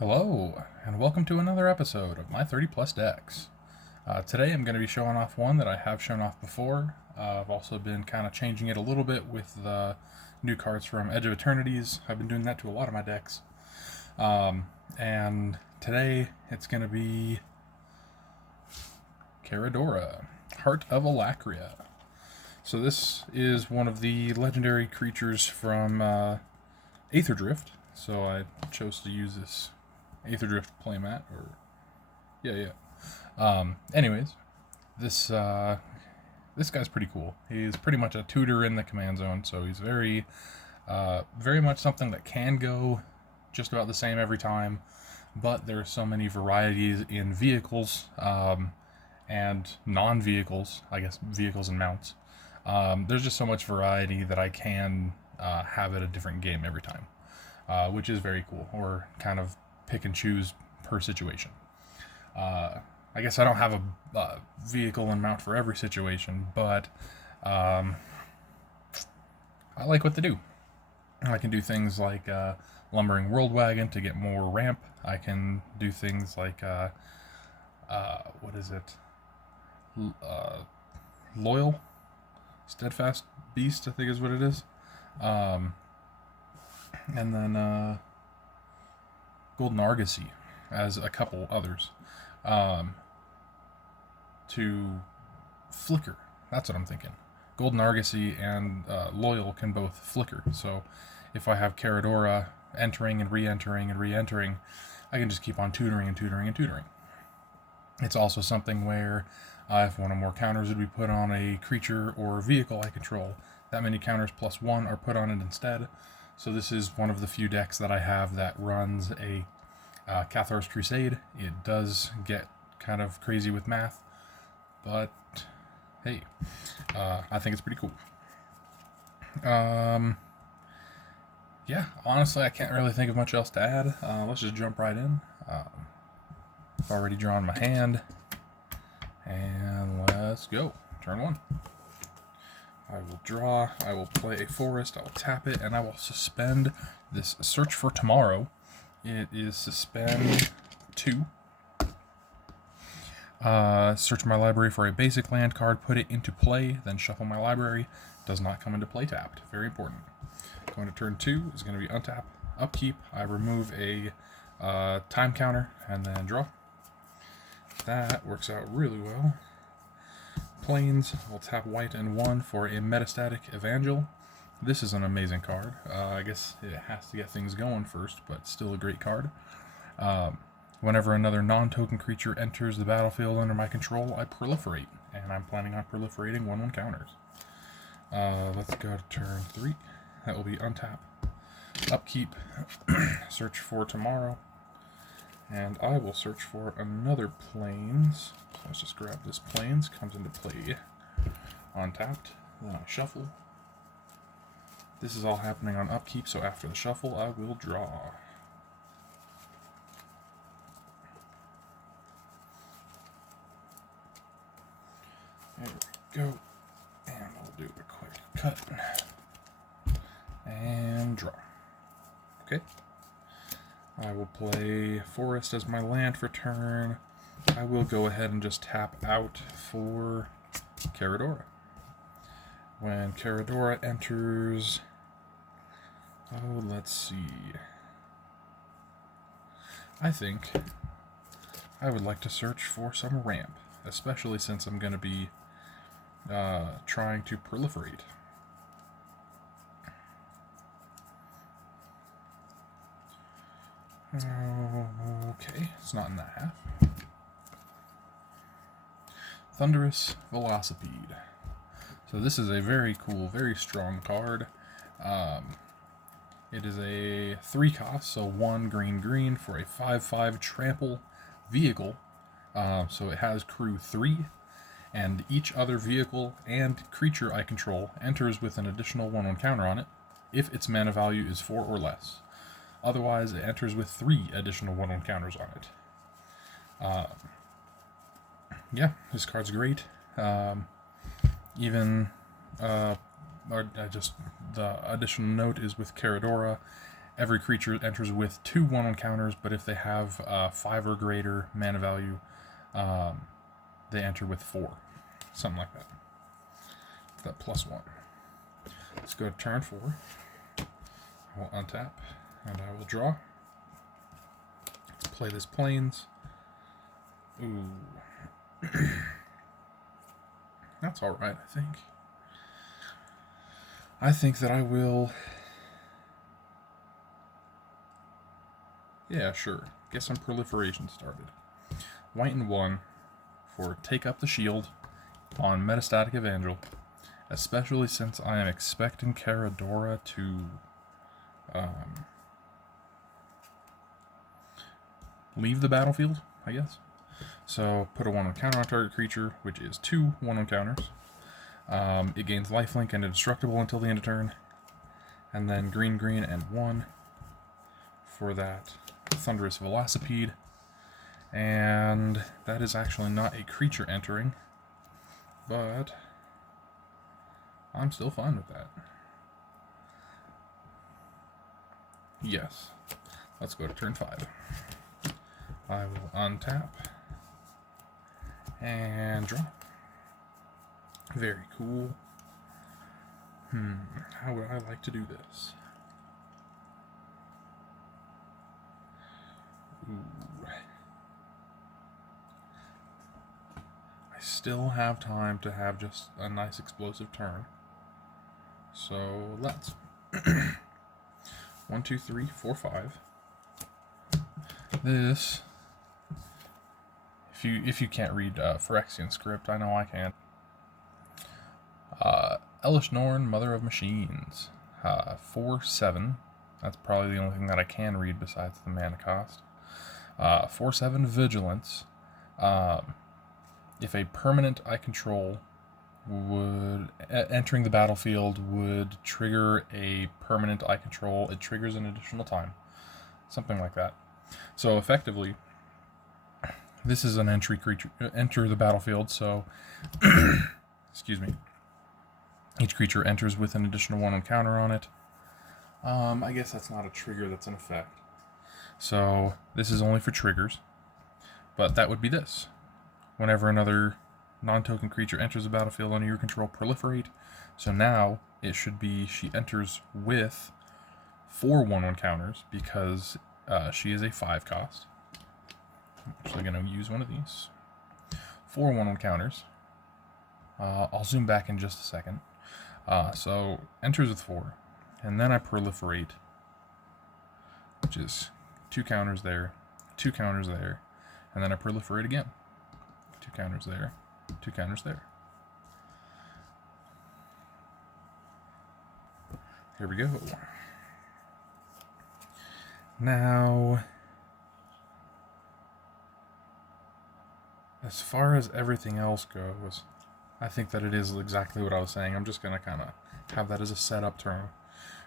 Hello, and welcome to another episode of my 30 plus decks. Today I'm going to be showing off one that I have shown off before. I've also been kind of changing it a little bit with the new cards from Edge of Eternities. I've been doing that to a lot of my decks. And today it's going to be Caradora, Heart of Alacria. So this is one of the legendary creatures from Aether Drift. So I chose to use this Aether Drift playmat, anyways, this guy's pretty cool. He's pretty much a tutor in the command zone, so he's very much something that can go just about the same every time, but there are so many varieties in vehicles and non-vehicles, I guess vehicles and mounts. There's just so much variety that I can have it a different game every time, which is very cool, or kind of pick and choose per situation. I guess I don't have a vehicle and mount for every situation, but I like what they do. I can do things like Lumbering World Wagon to get more ramp. I can do things like, Loyal? Steadfast Beast, I think is what it is. And then Golden Argosy as a couple others. To flicker. That's what I'm thinking. Golden Argosy and Loyal can both flicker. So if I have Caradora entering and re-entering and re-entering, I can just keep on tutoring and tutoring and tutoring. It's also something where if one or more counters would be put on a creature or vehicle I control, that many counters plus one are put on it instead. So this is one of the few decks that I have that runs a Cathar's Crusade. It does get kind of crazy with math, but hey, I think it's pretty cool. Yeah, honestly, I can't really think of much else to add. Let's just jump right in. I've already drawn my hand, and let's go. Turn one. I will draw, I will play a forest, I will tap it, and I will suspend this Search for Tomorrow. It is suspend 2. Search my library for a basic land card, put it into play, then shuffle my library. Does not come into play tapped. Very important. Going to turn 2 is going to be untap. Upkeep, I remove a time counter, and then draw. That works out really well. Plains, we'll tap white and 1 for a Metastatic Evangel. This is an amazing card. I guess it has to get things going first, but still a great card. Whenever another non-token creature enters the battlefield under my control, I proliferate, and I'm planning on proliferating 1/1 counters. Let's go to turn 3. That will be untap. Upkeep, search for Tomorrow, and I will search for another Plains. So let's just grab this Plains, comes into play untapped, then I shuffle. This is all happening on upkeep, so after the shuffle, I will draw. There we go. And we'll do a quick cut. And draw. Okay. I will play Forest as my land for turn. I will go ahead and just tap out for Caradora. When Caradora enters... Oh, let's see. I think I would like to search for some ramp, especially since I'm going to be trying to proliferate. Okay, it's not in the half. Thunderous Velocipede. So this is a very cool, very strong card. It is a 3 cost, so 1 green for a 5/5 trample vehicle. So it has crew 3, and each other vehicle and creature I control enters with an additional 1/1 counter on it if its mana value is 4 or less. Otherwise, it enters with 3 additional 1/1 counters on it. Yeah, this card's great. The additional note is with Caradora, every creature enters with 2 1/1 counters, but if they have 5 or greater mana value, they enter with 4. Something like that. That +1. Let's go to turn 4. I will untap, and I will draw. Play this Plains. Ooh. That's alright, I think. I think that I will... Yeah, sure. Get some proliferation started. White and 1 for Take Up the Shield on Metastatic Evangel, especially since I am expecting Caradora to leave the battlefield, I guess. So put a 1/1 counter on target creature, which is 2 1/1 counters. It gains lifelink and indestructible until the end of turn. And then green, green, and 1 for that Thunderous Velocipede. And that is actually not a creature entering, but I'm still fine with that. Yes. Let's go to turn 5. I will untap and draw. Very cool. How would I like to do this? Ooh. I still have time to have just a nice explosive turn. So let's. 1, 2, 3, 4, 5. This. If you can't read Phyrexian script, I know I can. Elish Norn, Mother of Machines. 4/7. That's probably the only thing that I can read besides the mana cost. 4/7 Vigilance. If a permanent I control would entering the battlefield would trigger a permanent I control, it triggers an additional time. Something like that. So effectively, this is an entry creature, enter the battlefield, so excuse me. Each creature enters with an additional 1/1 counter on it. I guess that's not a trigger, that's an effect. So this is only for triggers, but that would be this. Whenever another non-token creature enters the battlefield under your control, proliferate. So now it should be she enters with 4 1/1 counters because she is a 5 cost. I'm actually going to use one of these. 4 1/1 counters. I'll zoom back in just a second. So enters with 4, and then I proliferate, which is 2 counters there, 2 counters there, and then I proliferate again. 2 counters there, 2 counters there. Here we go. Now, as far as everything else goes, I think that it is exactly what I was saying. I'm just going to kind of have that as a setup turn,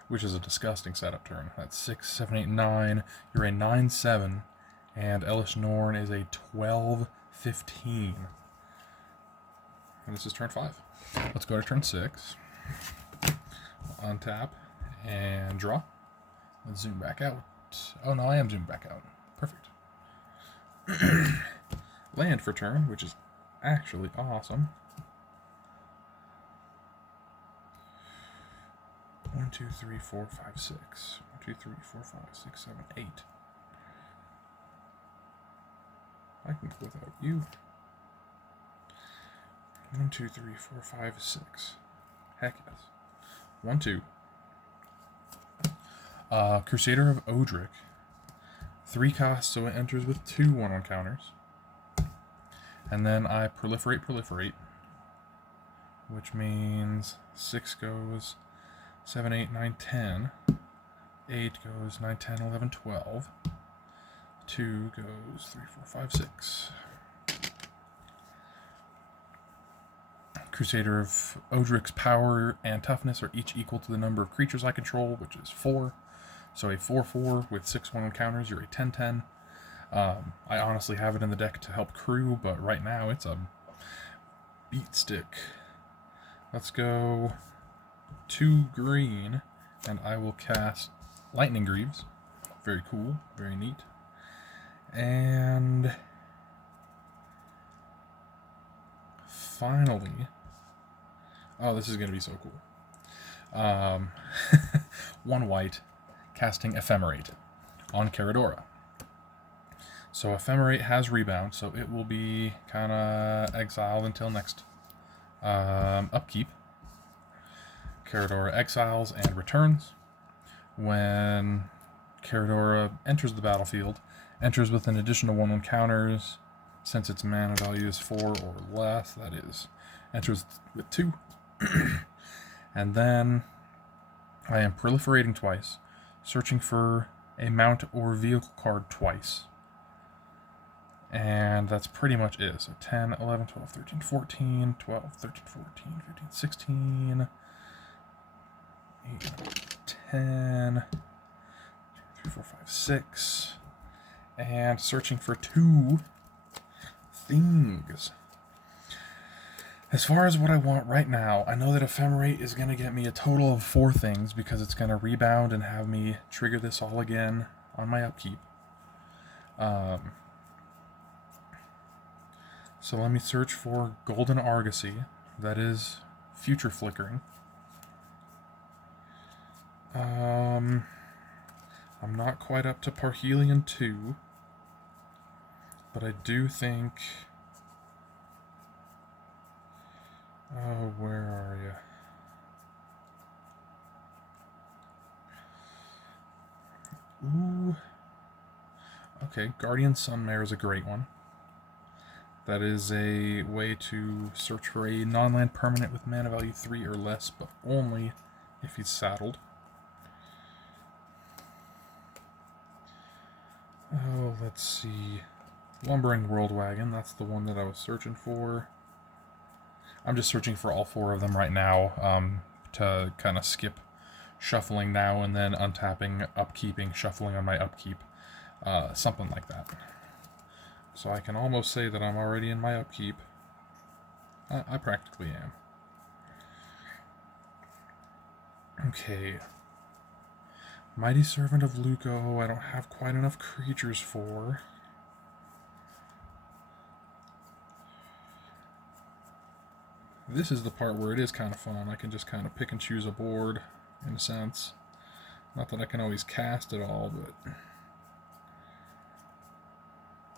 which is a disgusting setup turn. That's 6, 7, 8, 9. You're a 9/7, and Elish Norn is a 12/15. And this is turn 5. Let's go to turn 6. Untap and draw. Let's zoom back out. Oh no, I am zoomed back out. Perfect. Land for turn, which is actually awesome. 1, 2, 3, 4, 5, 6. 1, 2, 3, 4, 5, 6, 7, 8. I can go without you. 1, 2, 3, 4, 5, 6. Heck yes. 1, 2. Crusader of Odric. 3 costs, so it enters with 2 1/1 counters. And then I proliferate, which means 6 goes 7, 8, 9, 10. 8 goes 9, 10, 11, 12. 2 goes 3, 4, 5, 6. Crusader of Odric's power and toughness are each equal to the number of creatures I control, which is 4. So a 4/4 with 6 1/1 counters, you're a 10/10. I honestly have it in the deck to help crew, but right now it's a beat stick. Let's go 2 green, and I will cast Lightning Greaves. Very cool, very neat. And finally, oh, this is going to be so cool. 1 white, casting Ephemerate on Caradora. So Ephemerate has rebound, so it will be kind of exiled until next upkeep. Caradora exiles and returns. When Caradora enters the battlefield, enters with an additional 1 encounters, since its mana value is 4 or less, that is, enters with 2. And then I am proliferating twice, searching for a mount or vehicle card twice. And that's pretty much it. So 10, 11, 12, 13, 14, 12, 13, 14, 15, 16, 8, 10, 3, 4, 5, 6. And searching for 2 things. As far as what I want right now, I know that Ephemerate is going to get me a total of 4 things because it's going to rebound and have me trigger this all again on my upkeep. So let me search for Golden Argosy, that is future flickering. I'm not quite up to Parhelion 2, but I do think... Oh, where are you? Ooh. Okay, Guardian Sunmare is a great one. That is a way to search for a non-land permanent with mana value 3 or less, but only if he's saddled. Oh, let's see. Lumbering Worldwagon, that's the one that I was searching for. I'm just searching for all 4 of them right now to kind of skip shuffling now and then untapping, upkeeping, shuffling on my upkeep. Something like that. So I can almost say that I'm already in my upkeep. I practically am. Okay. Mighty Servant of Luco, I don't have quite enough creatures for. This is the part where it is kind of fun. I can just kind of pick and choose a board, in a sense. Not that I can always cast it all, but...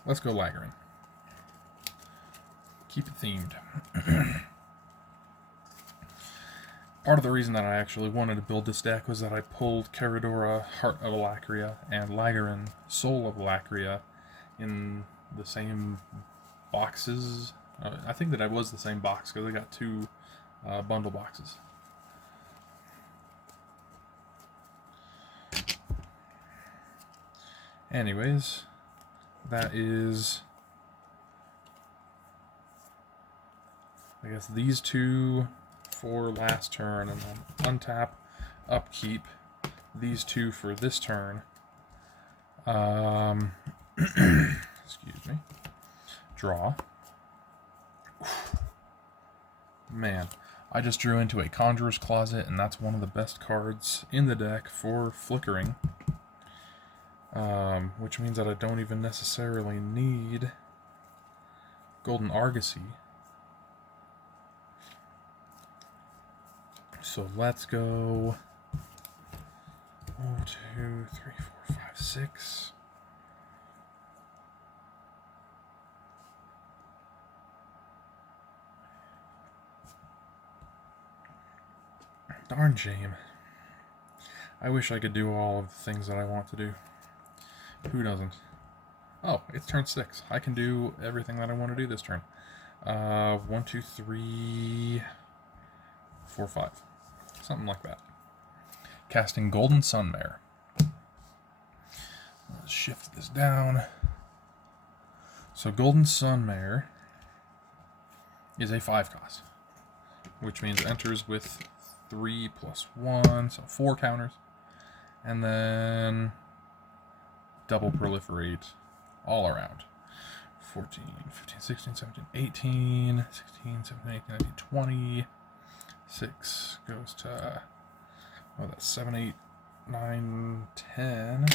Let's go Lagrin. Keep it themed. Part of the reason that I actually wanted to build this deck was that I pulled Caradora, Heart of Alacria, and Lagrin, Soul of Alacria, in the same boxes. I think that I was the same box, because I got 2 bundle boxes. Anyways... That is, I guess, these 2 for last turn, and then untap, upkeep, these 2 for this turn. Excuse me. Draw. Man, I just drew into a Conjurer's Closet, and that's one of the best cards in the deck for flickering. Which means that I don't even necessarily need Golden Argosy. So let's go 1, 2, 3, 4, 5, 6. Darn shame. I wish I could do all of the things that I want to do. Who doesn't? Oh, it's turn 6. I can do everything that I want to do this turn. 1, 2, 3, 4, 5. Something like that. Casting Golden Sunmare. Let's shift this down. So Golden Sunmare is a 5 cost, which means enters with 3 plus 1, so 4 counters. And then... double proliferate all around. 14, 15, 16, 17, 18, 16, 17, 18, 19, 20. 6 goes to, oh, that's 7, 8, 9, 10.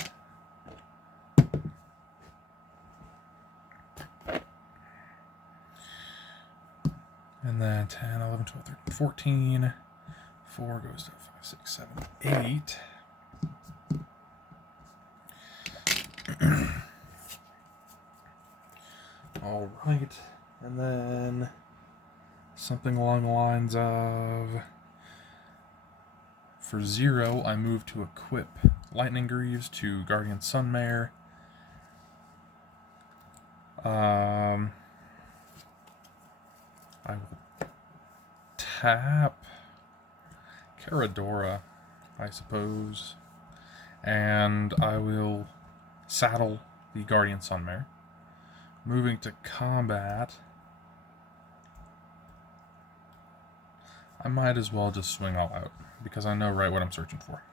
And then 10, 11, 12, 13, 14. 4 goes to 5, 6, 7, 8. All right. And then something along the lines of, for 0, I move to equip Lightning Greaves to Guardian Sunmare. I will tap Caradora, I suppose, and I will saddle the Guardian Sunmare. Moving to combat, I might as well just swing all out, because I know right what I'm searching for.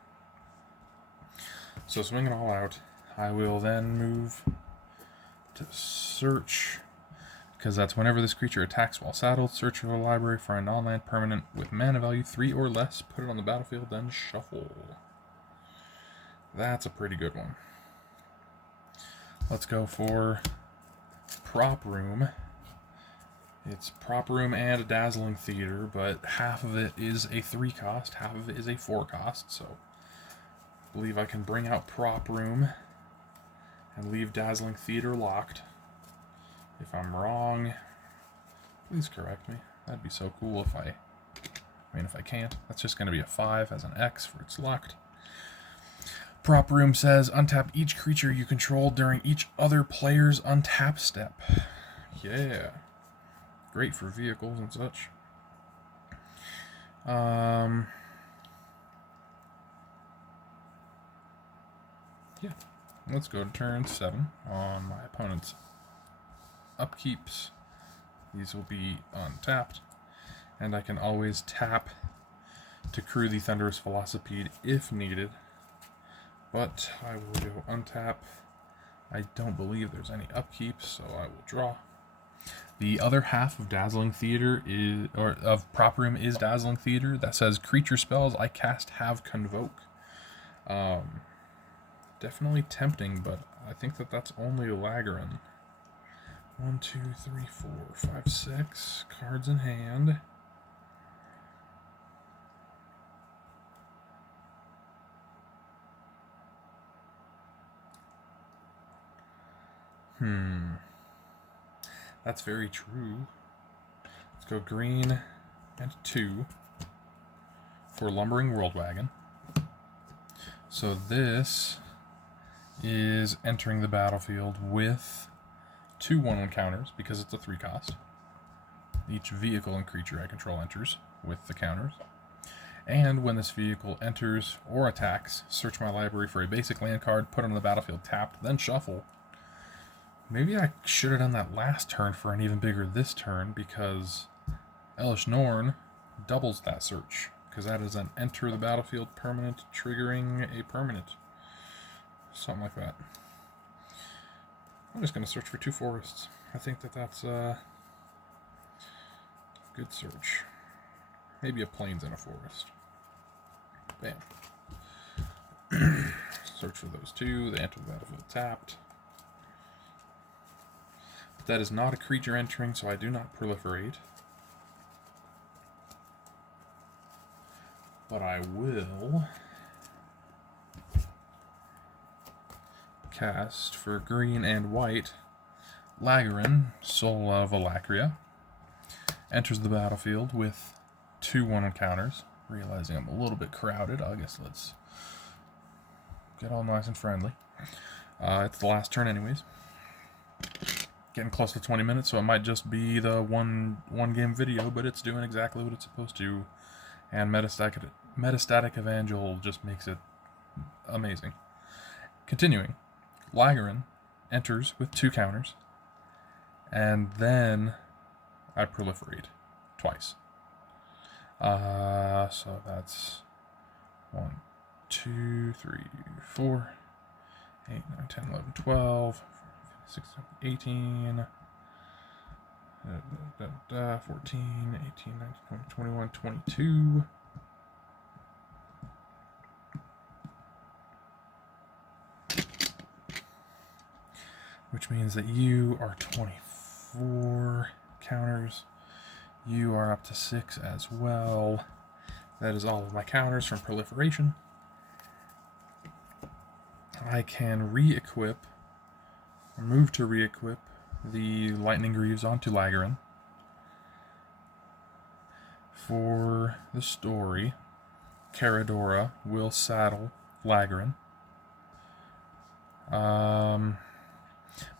So swinging all out, I will then move to search, because that's whenever this creature attacks while saddled, search your library for a non-land permanent with mana value 3 or less, put it on the battlefield, then shuffle. That's a pretty good one. Let's go for Prop Room. It's Prop Room and a Dazzling Theater, but half of it is a 3 cost, half of it is a 4 cost, so I believe I can bring out Prop Room and leave Dazzling Theater locked. If I'm wrong, please correct me. That'd be so cool if I mean, if I can't. That's just going to be a 5 as an X for it's locked. Prop Room says, untap each creature you control during each other player's untap step. Yeah. Great for vehicles and such. Yeah. Let's go to turn 7 on my opponent's upkeeps. These will be untapped. And I can always tap to crew the Thunderous Velocipede if needed. But I will go untap. I don't believe there's any upkeep, so I will draw. The other half of Dazzling Theater is, or of Prop Room is Dazzling Theater. That says creature spells I cast have Convoke. Definitely tempting, but I think that that's only Lagrin. 1, 2, 3, 4, 5, 6 cards in hand. That's very true. Let's go green and 2 for Lumbering Worldwagon. So this is entering the battlefield with 2 1/1 counters because it's a 3 cost. Each vehicle and creature I control enters with the counters. And when this vehicle enters or attacks, search my library for a basic land card, put it on the battlefield tapped, then shuffle. Maybe I should have done that last turn for an even bigger this turn, because Elish Norn doubles that search, because that is an enter the battlefield permanent triggering a permanent. Something like that. I'm just going to search for 2 forests. I think that that's a good search. Maybe a plains and a forest. Bam. Search for those 2. They enter the battlefield tapped. But that is not a creature entering, so I do not proliferate. But I will cast for green and white Lagrin, Soul of Alacria. Enters the battlefield with 2 1/1 counters. Realizing I'm a little bit crowded, I guess let's get all nice and friendly. It's the last turn anyways. Getting close to 20 minutes, so it might just be the one game video, but it's doing exactly what it's supposed to. And Metastatic Evangel just makes it amazing. Continuing, Lagrin enters with 2 counters, and then I proliferate twice. So that's 1, 2, 3, 4, 8, 9, 10, 11, 12, 16, 18, 14, 18, 19, 20, 21, 22. which means that you are 24 counters. You are up to 6 as well. That is all of my counters from proliferation. I can re-equip, or move to re-equip, the Lightning Greaves onto Lagarin. For the story, Caradora will saddle Lagarin.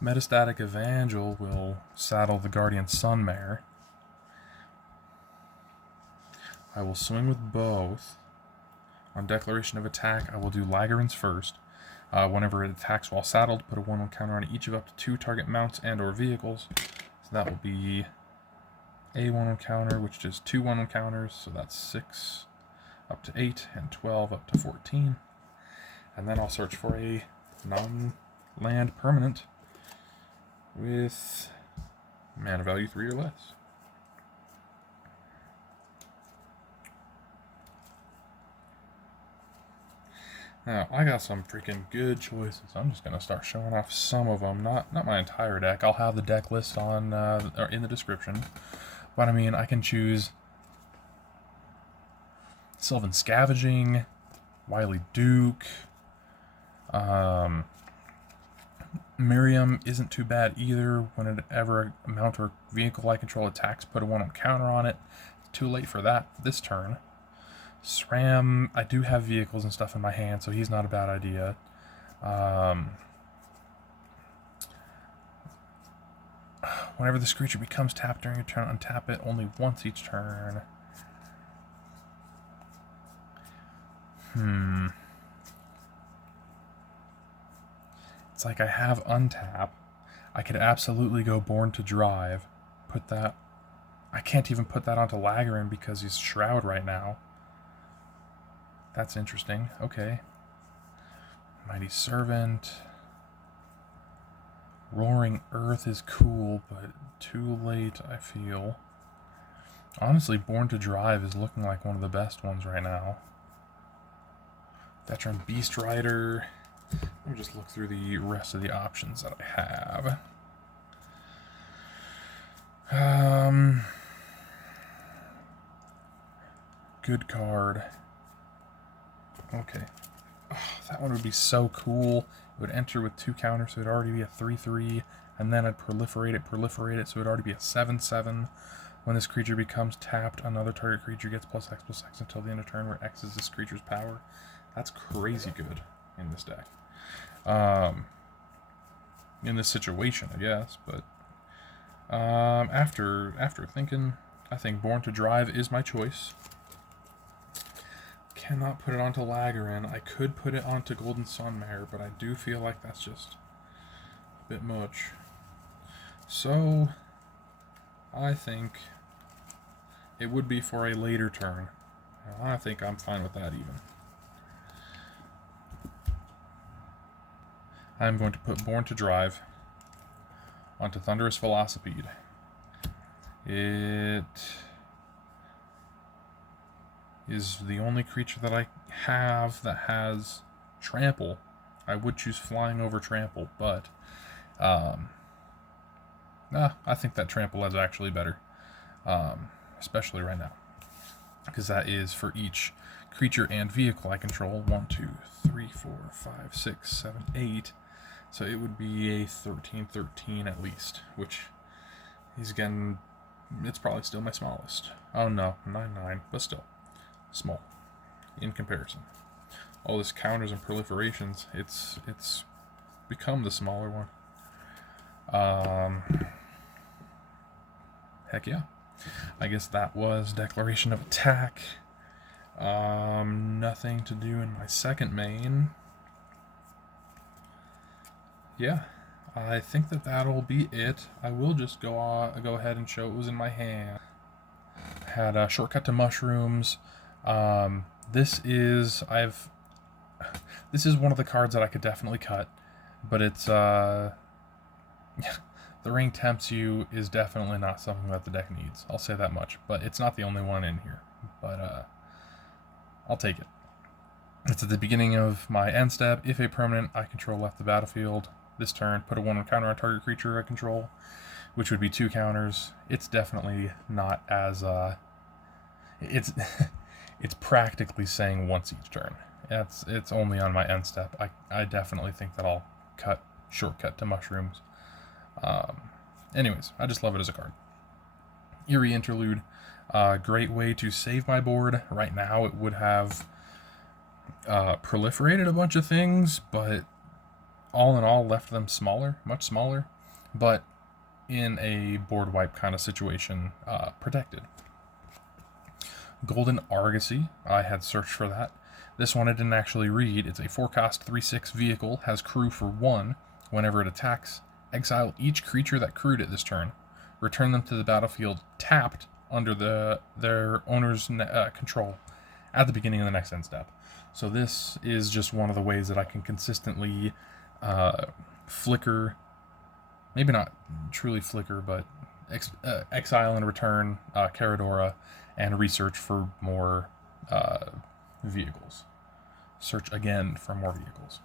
Metastatic Evangel will saddle the Guardian Sunmare. I will swing with both. On declaration of attack, I will do Lagarin's first. Whenever it attacks while saddled, put a 1/1 counter on each of up to 2 target mounts and or vehicles. So that will be a 1/1 counter, which is 2 1/1 counters, so that's 6 up to 8 and 12 up to 14. And then I'll search for a non-land permanent with mana value 3 or less. Now, I got some freaking good choices. I'm just going to start showing off some of them, not my entire deck. I'll have the deck list on or in the description. But I mean, I can choose Sylvan Scavenging, Wily Duke. Miriam isn't too bad either. Whenever a mount or vehicle I control attacks, put a 1/1 counter on it. It's too late for that this turn. SRAM, I do have vehicles and stuff in my hand, so he's not a bad idea. Whenever this creature becomes tapped during your turn, untap it only once each turn. It's like I have untap. I could absolutely go Born to Drive. Put that... I can't even put that onto Lagarin because he's Shroud right now. That's interesting. Okay. Mighty Servant. Roaring Earth is cool, but too late, I feel. Honestly, Born to Drive is looking like one of the best ones right now. Veteran Beast Rider. Let me just look through the rest of the options that I have. Good card. Okay. Oh, that one would be so cool. It would enter with 2 counters, so it'd already be a 3/3, and then I'd proliferate it, so it'd already be a 7/7. When this creature becomes tapped, another target creature gets +X/+X until the end of turn, where X is this creature's power. That's crazy good in this deck. In this situation, I guess, but after thinking, I think Born to Drive is my choice. Cannot put it onto Lagarin. I could put it onto Golden Sunmare, but I do feel like that's just a bit much. So, I think it would be for a later turn. I think I'm fine with that even. I'm going to put Born to Drive onto Thunderous Velocipede. It is the only creature that I have that has Trample. I would choose Flying over Trample, but I think that Trample is actually better, especially right now, because that is for each creature and vehicle I control. 1, 2, 3, 4, 5, 6, 7, 8. So it would be a 13/13 at least, which is, again, it's probably still my smallest. Oh no, 9/9, but still small in comparison. All this counters and proliferations, it's become the smaller one. Heck yeah. I guess that was Declaration of Attack. Nothing to do in my second main. Yeah, I think that'll be it. I will just go ahead and show it was in my hand. I had a Shortcut to Mushrooms. This is one of the cards that I could definitely cut, but it's The Ring Tempts You is definitely not something that the deck needs. I'll say that much, but it's not the only one in here. But I'll take it. It's at the beginning of my end step. If a permanent I control left the battlefield, this turn, put a 1/1 counter on target creature I control, which would be 2 counters. It's definitely not as it's it's practically saying once each turn. It's only on my end step. I definitely think that I'll shortcut to mushrooms. Anyways, I just love it as a card. Eerie Interlude, great way to save my board. Right now it would have proliferated a bunch of things, but all in all left them smaller, much smaller, but in a board wipe kind of situation, protected. Golden Argosy, I had searched for that. This one I didn't actually read. It's a 4-cost 3/6 vehicle, has crew for 1. Whenever it attacks, exile each creature that crewed it this turn. Return them to the battlefield tapped under their owner's control at the beginning of the next end step. So this is just one of the ways that I can consistently flicker, maybe not truly flicker, but exile and return Caradora and research for more vehicles. Search again for more vehicles.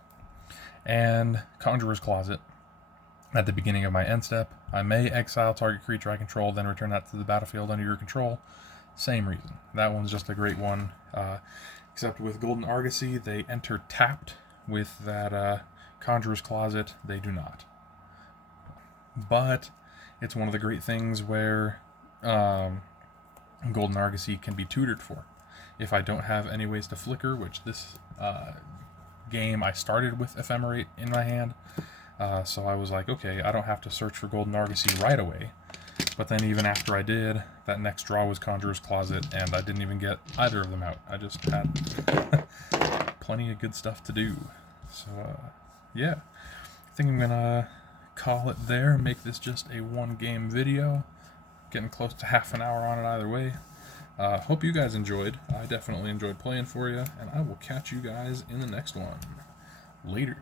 And Conjurer's Closet. At the beginning of my end step, I may exile target creature I control, then return that to the battlefield under your control. Same reason. That one's just a great one. Except with Golden Argosy, they enter tapped. With that Conjurer's Closet, they do not. But it's one of the great things where Golden Argosy can be tutored for. If I don't have any ways to flicker, which this game I started with Ephemerate in my hand, so I was like, okay, I don't have to search for Golden Argosy right away. But then even after I did, that next draw was Conjurer's Closet, and I didn't even get either of them out. I just had plenty of good stuff to do. So, yeah. I think I'm going to call it there, make this just a 1-game video. Getting close to half an hour on it either way. Hope you guys enjoyed. I definitely enjoyed playing for you, and I will catch you guys in the next one. Later.